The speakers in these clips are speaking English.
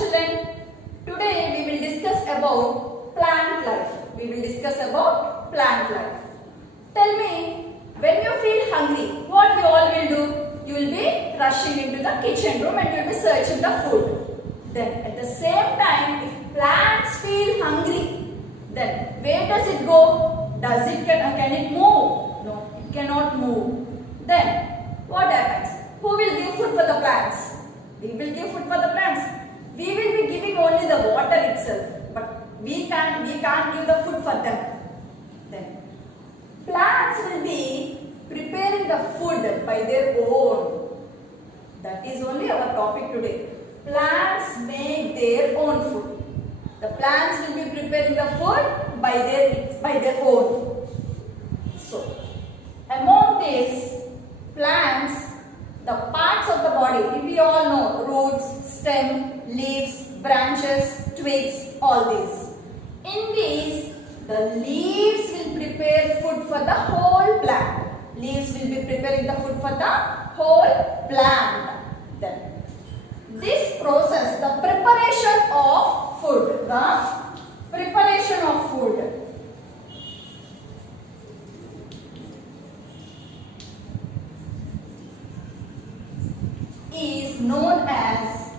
children. Today we will discuss about plant life. We will discuss about plant life. Tell me, when you feel hungry, what you all will do? You will be rushing into the kitchen room and you will be searching the food. Then at the same time, if plants feel hungry, then where does it go? Can it move? No, it cannot move. Then what happens? Who will give food for the plants? We will give food for the plants. We will be giving only the water itself, but we can't give the food for them. Then plants will be preparing the food by their own. That is only our topic today. Plants make their own food. The plants will be preparing the food by their own. So, among these plants, the parts of the body, we all know roots, stem, leaves, branches, twigs, all these. In these, the leaves will prepare food for the whole plant. Leaves will be preparing the food for the whole plant. Then, this process, the preparation of food, is known as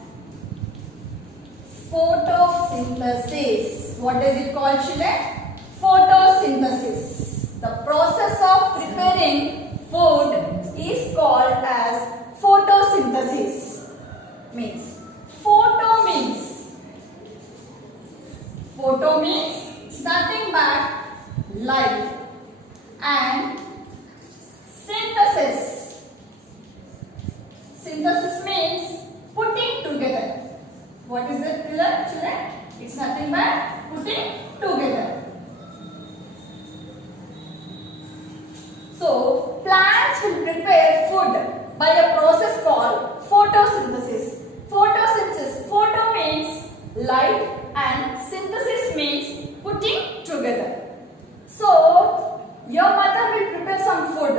photosynthesis. What does it call, children? Photosynthesis. The process of preparing food is called as photosynthesis. Photo means nothing but light, and synthesis means putting together. What is it, children? It's nothing but putting together. So, plants will prepare food by a process called photosynthesis. Photo means light and synthesis means putting together. So, your mother will prepare some food.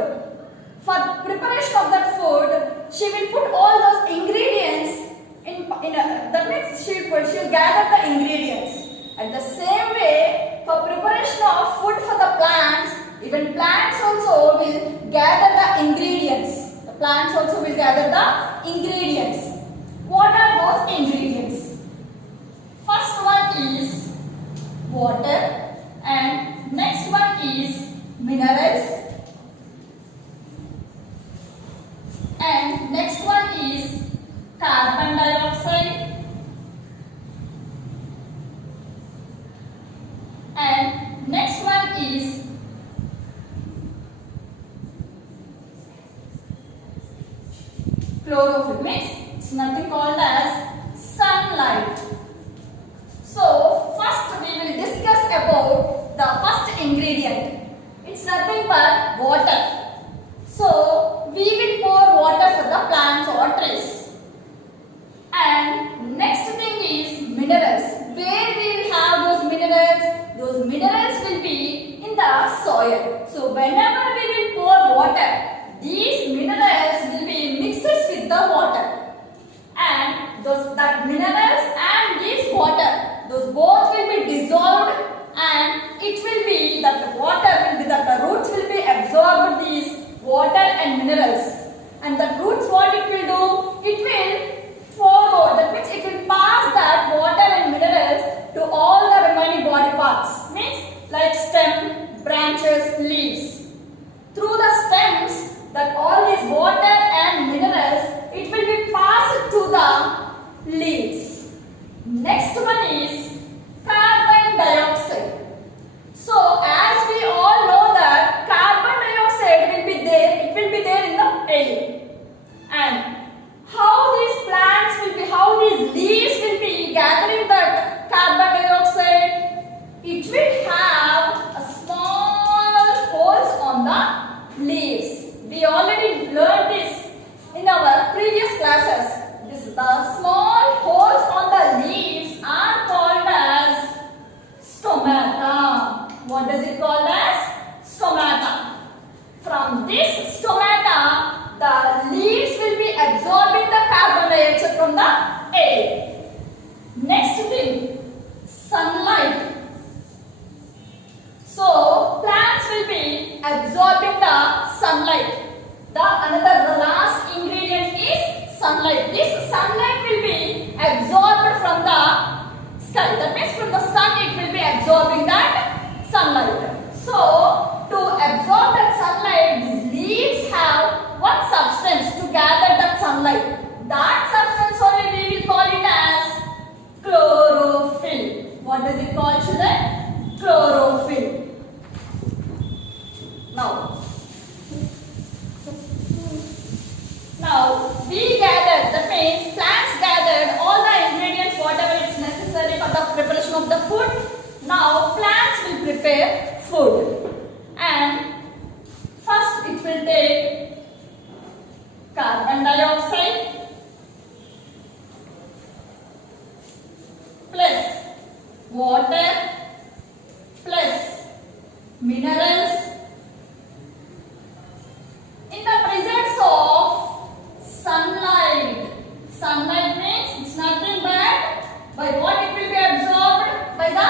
For preparation of that food, she will put all those ingredients that means she will gather the ingredients. And the same way, for preparation of food for the plants, even plants also will gather the ingredients. The plants also will gather the ingredients. What are those ingredients? First one is water, and next one is minerals, and next one is carbon dioxide, and next one is chlorophyll. Means it's nothing called as sunlight. So first we will discuss about the first ingredient. It's nothing but water. So we will pour water for the plants or trees. And next thing is minerals. Where we will have those minerals? Those minerals will be in the soil. So whenever we will pour water, these minerals will be mixed with the water. And that minerals and this water, those both will be dissolved, and it will be that the the roots will be absorbed these water and minerals, and the roots what it will do? It will forward. That means it will pass that water and minerals to all the remaining body parts. Means like stem, branches, leaves. Through the stems, that all these water and minerals, it will be passed to the leaves. Next one is carbon dioxide. So as we all know that carbon dioxide will be there, it will be there in the air. And how these leaves will is it called, children? Chlorophyll. Now we gathered, that means plants gathered all the ingredients whatever is necessary for the preparation of the food. Now plants will prepare food, and first it will take carbon dioxide plus water plus minerals in the presence of sunlight. Sunlight means it's nothing but by what it will be absorbed? By the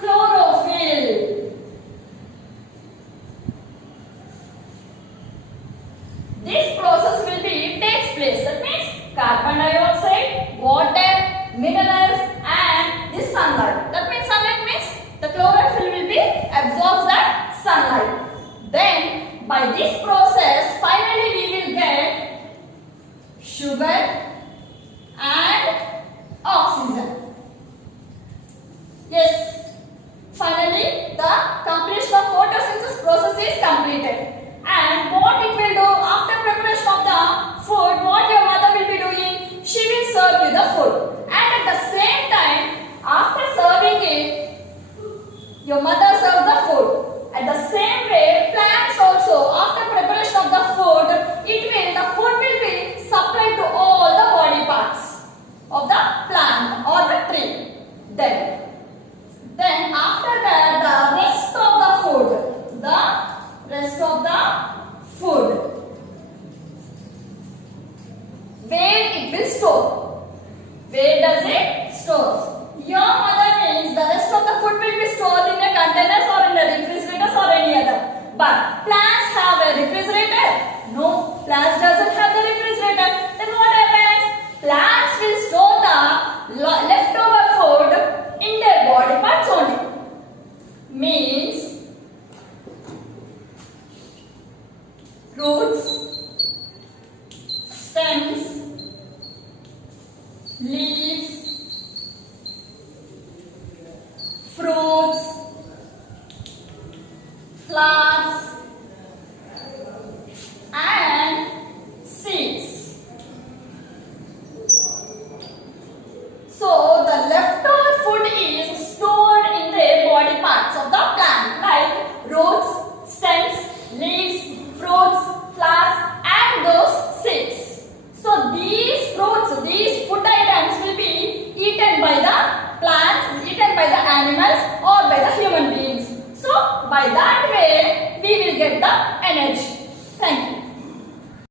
chlorophyll. This process will be takes place. That means carbon dioxide, water, minerals and this sunlight. That means sunlight means the chlorophyll will be absorbs that sunlight. Then by this process finally we will get sugar and oxygen. Yes, finally the completion of photosynthesis process is completed. And what it will do after preparation of the food, what your mother will be doing? She will serve you the food. And at the same time, after serving it, your mother serves the food. At the same way, plants also, after preparation of the food, the food will be supplied to all the body parts of the plant or the tree. Then after that, the rest of the food, where it will store. Where does it store? Your mother means the rest of the food will be stored in a containers or in a refrigerators or any other. But plants have a refrigerator? No, plants doesn't have the refrigerator. Then what happens? Plants will store the leftover food in their body parts only. Means roots, stems, leaves, fruits, flowers and seeds. So the leftover food is stored in the body parts of the plant like roots, stems, leaves, fruits, flowers and those seeds. So these fruits, these food items will be eaten by the plants, eaten by the animals or by the human beings. So by that way we will get the energy. Thank you.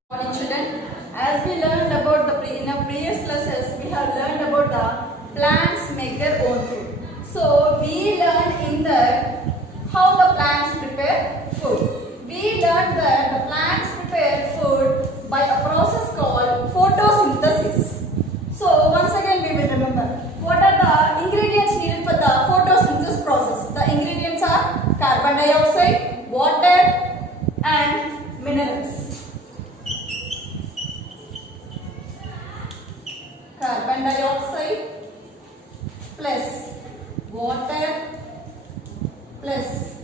Good morning children. As we learned about in our previous classes, we have learned about the plants make their own food. So we learned in the how the plants prepare food. We learned that the plants prepare food by a process called photosynthesis. So once again we will remember what are the ingredients needed for the photosynthesis process. The ingredients are carbon dioxide, water and minerals. Carbon dioxide plus water plus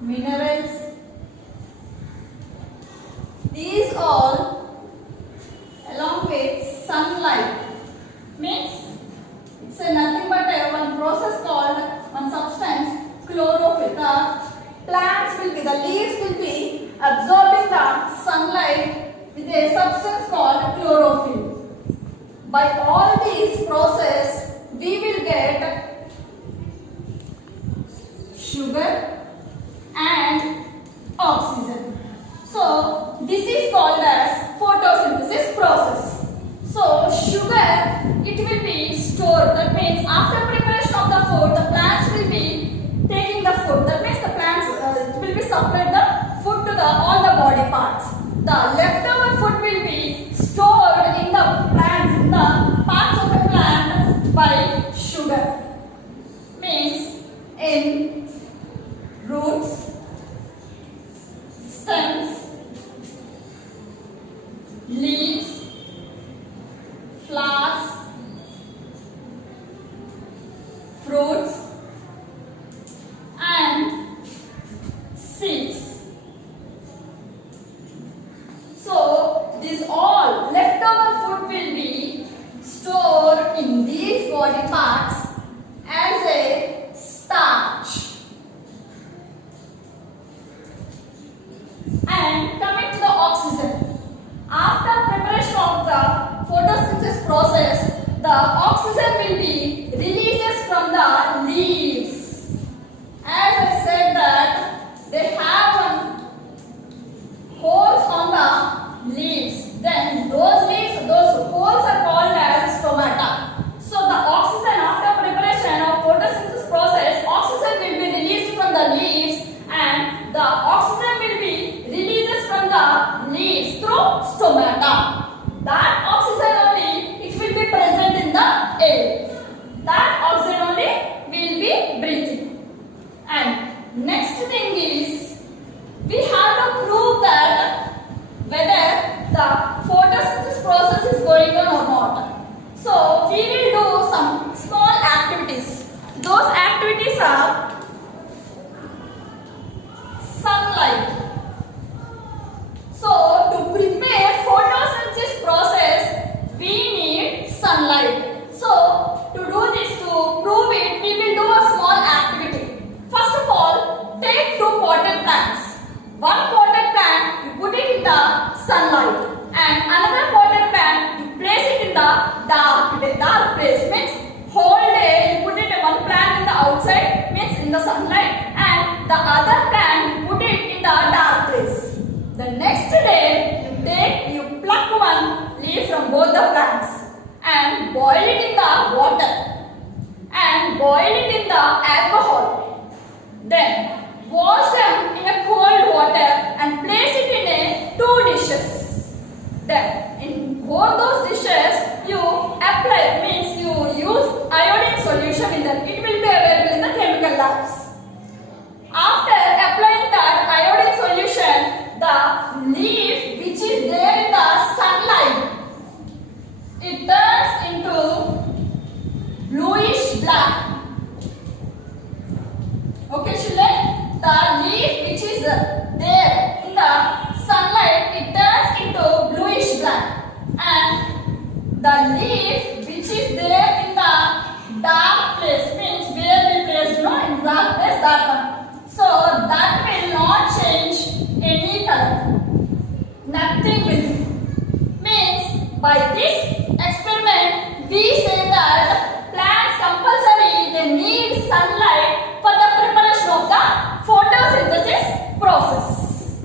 minerals. These all along with sunlight means it's nothing but one process called one substance chlorophyll. The plants will be, the leaves will be absorbing the sunlight with a substance called chlorophyll. By all these process we will get sugar and oxygen. So this is called as photosynthesis process. So sugar, it will be stored. That means after preparation of the food, the plants will be taking the food. That means the plants it will be supplied the food to all the body parts. The leftover food will be stored in the plants, in the parts of the plant by sugar. Means in roots, stems, leaves, flowers, fruits body parts as a starch. And coming to the oxygen. After preparation of the photosynthesis process, the oxygen will be released from the leaves. As I said that they have holes on the leaves. Then those leaves, those holes are called as stomata. So the oxygen after preparation of photosynthesis process, oxygen will be released from the leaves and the oxygen will be released from the leaves through stomata. That oxygen only, it will be present in the air. That oxygen only will be breathing. And next thing is, we have to prove that whether the photosynthesis process is going on or not. So we will do some small activities. Those activities are sunlight. So to prepare photosynthesis process, we need sunlight. So to do this, to prove it, we will do a small activity. First of all, take 2 potted plants. One potted plant, you put it in the sunlight, and another potted plant, you place it in the dark place. Means whole day you put it one plant in the outside, means in the sunlight, and the other plant you put it in the dark place. The next day you pluck one leaf from both the plants and boil it in the water and boil it in the alcohol. Then wash them in a cold water and place it in 2 dishes. Then in both those dishes you apply, means you use iodine solution in them. It will be available in the chemical labs. After applying that iodine solution, the leaf which is there in the sunlight, it turns into bluish black. Okay, children, the leaf which is there in the sunlight, it turns into bluish black, and the leaf which is there in the dark place, means where we place, in dark place, that one. So that will not change any color. Nothing will do. Means by this experiment, we say that plants compulsory, they need sunlight for the preparation of the photosynthesis process.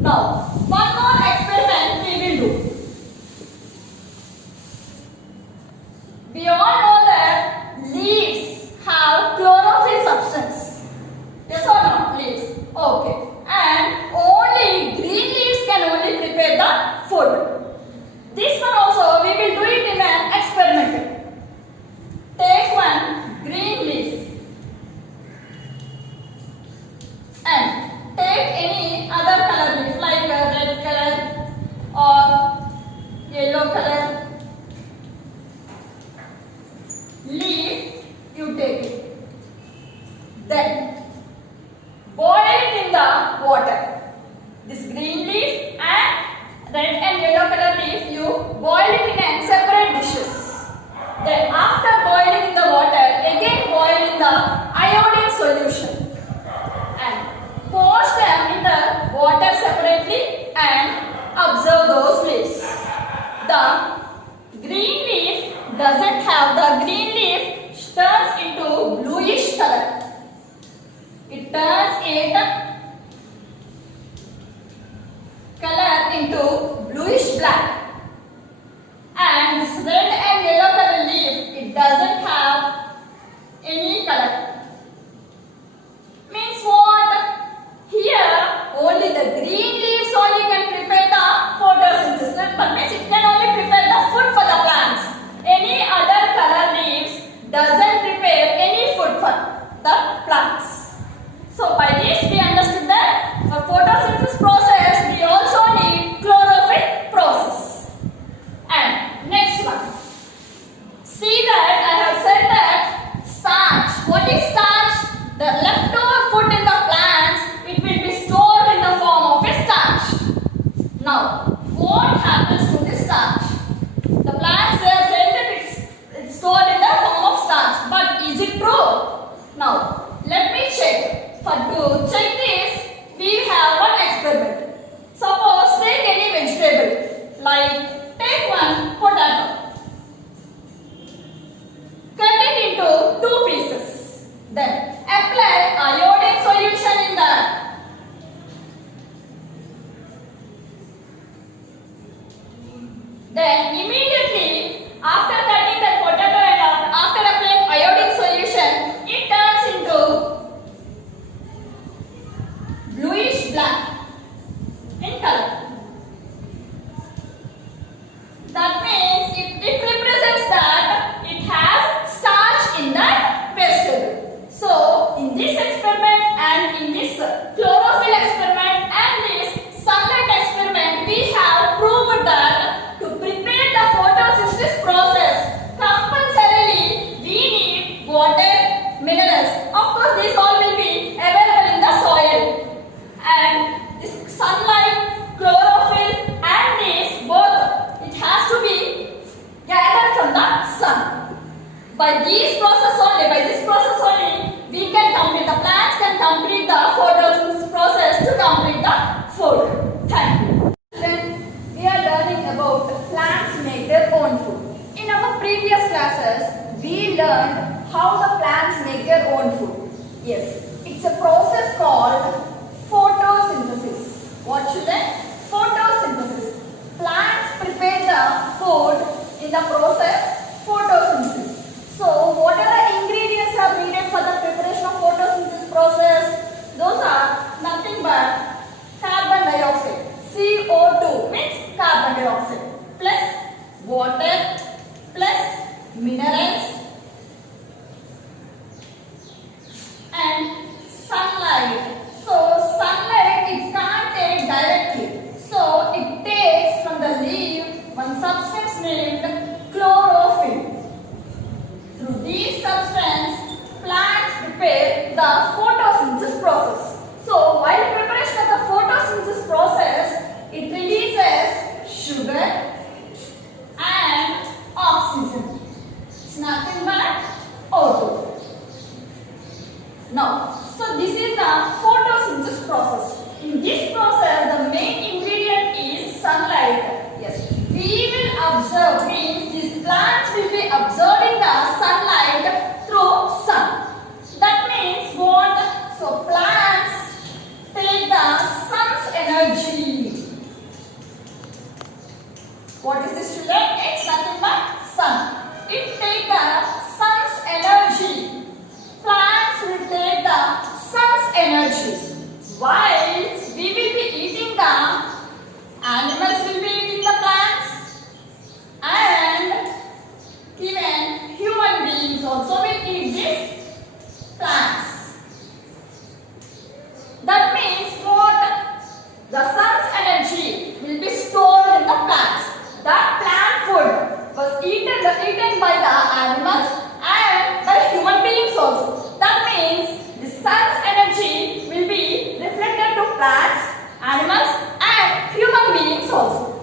Now, one more experiment we will do. We all know that leaves have chlorophyll substance. Yes or no? Leaves. Okay. And only green leaves can only prepare the food. This one also we will do it in an experiment. Take one green leaf and take any other color leaf like a red color or yellow color leaf, you take it. Then boil it in the water. This green leaf and red and yellow color leaf, you boil it in separate dishes. Then after boiling in the water, again boil in the iodine solution and wash them in the water separately and observe those leaves. The green leaf doesn't have, the green leaf 2 pieces. Then apply iodine solution in that. Then immediately after cutting the potato and after applying iodine solution, it turns into bluish black in color. That means it represents that it has starch in that vegetable. So in this experiment and in this chlorophyll experiment and this sunlight experiment, we have proved that to prepare the photosynthesis process, compulsorily we need water, minerals. Of course, these all will be available in the soil. And this sunlight, chlorophyll and this both, it has to be gathered from the sun. By this process only, we can complete, the plants can complete the photosynthesis process to complete the food. Thank you. Then we are learning about the plants make their own food. In our previous classes, we learned how the plants make their own food. Yes, it's a process called photosynthesis. What children? Photosynthesis. Plants prepare the food in the process photosynthesis. So, what are the ingredients are needed for the preparation of photosynthesis process? Those are nothing but carbon dioxide. CO2 means carbon dioxide plus water plus minerals and sunlight. So sunlight it can't take directly. So it takes from the leaf one substance named chlorophyll. Through these substance, plants prepare the photosynthesis process. So while preparation of the photosynthesis process, it releases sugar and oxygen. It's nothing but O2. Now, so this is the photosynthesis process. In this process, the main ingredient is sunlight. Yes, we will observe, means these plants will be absorbing the sunlight through sun. That means what? So plants take the sun's energy. What is this children? It's nothing but sun. It takes the sun's energy. Plants will take the sun's energy. While we will be eating the animals will be eating the plants and even human beings also will eat these plants. That means what? The sun's energy will be stored in the plants. That plant food was eaten by the animals and by human beings also. That means the sun's energy will be reflected to plants, animals and human beings also.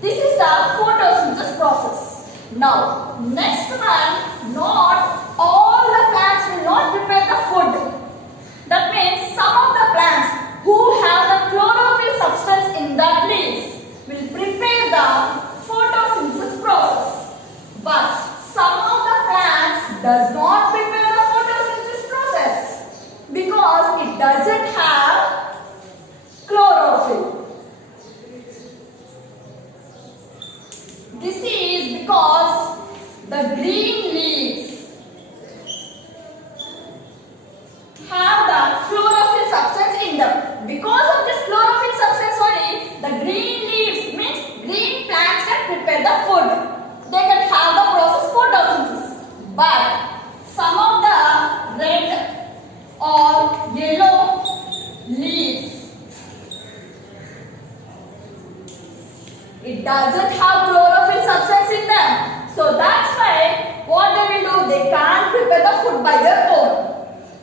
This is the photosynthesis process. Now, next one, not all the plants will not prepare the food. That means some of the plants who have the chlorophyll substance in their leaves will prepare the photosynthesis process. But some of the plants does not prepare the photosynthesis process because it doesn't have chlorophyll. This is because the green leaves have the chlorophyll substance in them. Because of this chlorophyll substance only, the green leaves means green plants can prepare the food. They can have the process photosynthesis. But some of the red or yellow leaves, it doesn't have chlorophyll substance in them. So that's why what they will do, they can't prepare the food by their own.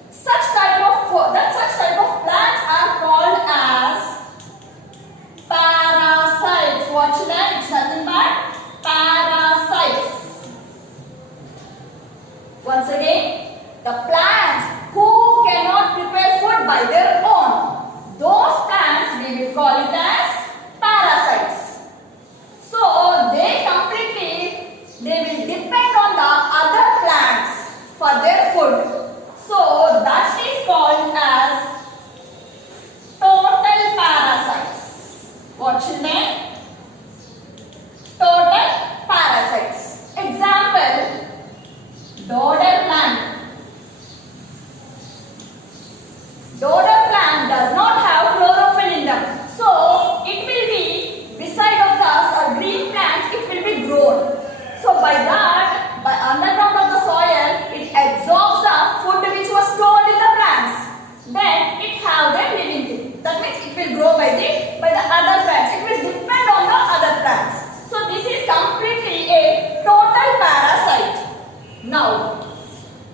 Such type of plants are called as parasites. Watch that, it's nothing but parasites. Once again, the plants who cannot prepare food by their own, those plants we will call it as parasites. So they will depend on the other plants for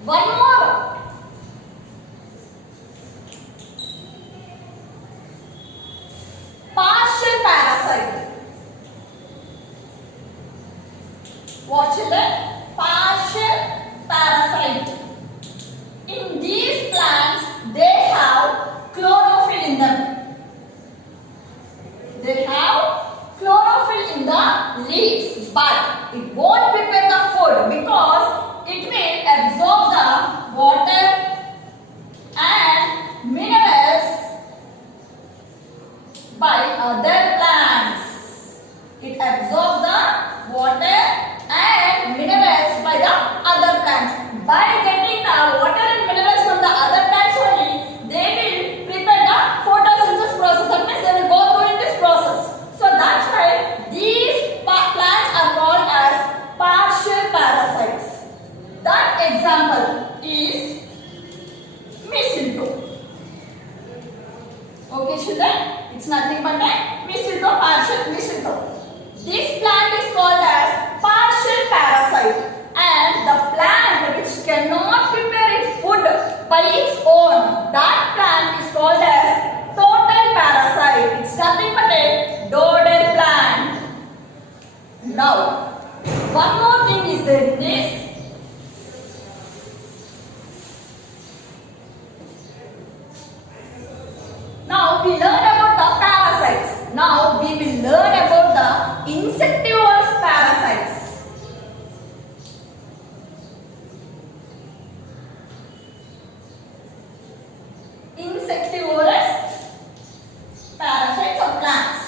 One more. Partial parasite. What children? Partial parasite. In these plants, they have chlorophyll in them. They have chlorophyll in the leaves, but it won't prepare the food because it will absorb the water and minerals by other plants. It absorbs the water and minerals by the other plants. By getting the water and minerals from the other plants only, they will prepare the photosynthesis process. That means they will go through in this process. So that's why these plants are called as partial parasites. That example is mistletoe. Okay children, it's nothing but a mistletoe, partial mistletoe. This plant is called as partial parasite, and the plant which cannot prepare its food by its own, that plant is called as total parasite. It's nothing but a dodder plant. Now, one more thing is there in this. Now we learn about the parasites. Now we will learn about the insectivorous parasites. Insectivorous parasites of plants.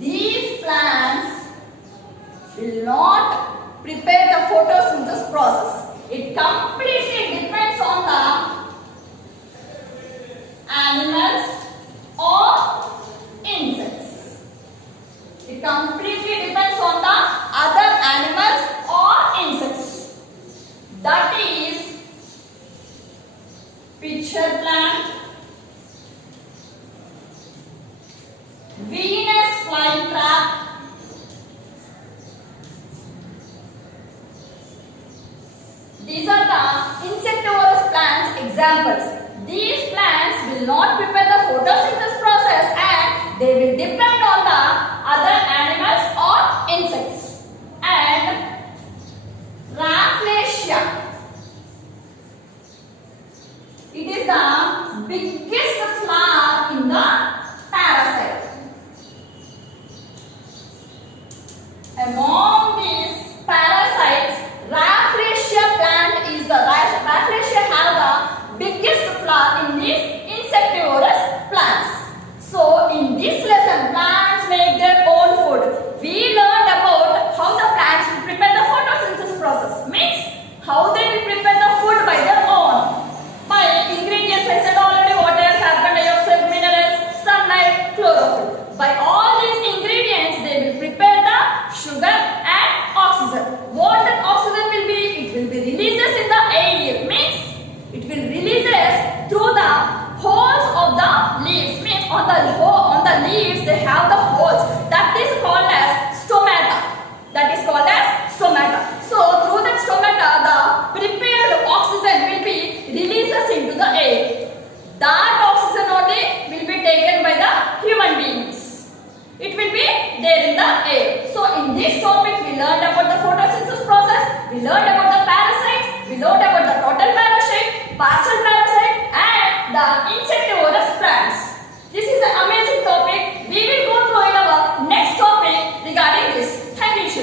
These plants will not prepare the photosynthesis process. It completely depends on the animals or insects. It completely depends on the other animals or insects. That is pitcher plant, Venus flytrap, these are the insectivorous plants examples. These plants will not prepare the photosynthesis process and they will depend on the other animals or insects. And Rafflesia, it is the biggest flower in the parasite. Among these parasites, Rafflesia plant is the Rafflesia have the biggest flower in these insectivorous plants. So in this lesson, plants make their own food. We learned about how the plants will prepare the photosynthesis process. Means how they will prepare the food by their own. By ingredients I said already: water, carbon dioxide, minerals, sunlight, chlorophyll. By all these ingredients, they will prepare the sugar and oxygen. What that oxygen will be? It will be releases in the air. Means it will releases through the holes of the leaves. Means on the leaves they have the holes. That is called as stomata. That is called as stomata. So through that stomata, the prepared oxygen will be releases into the air. That oxygen only will be taken by the human beings. It will be there in the air. So in this topic we learned about the photosynthesis process. We learned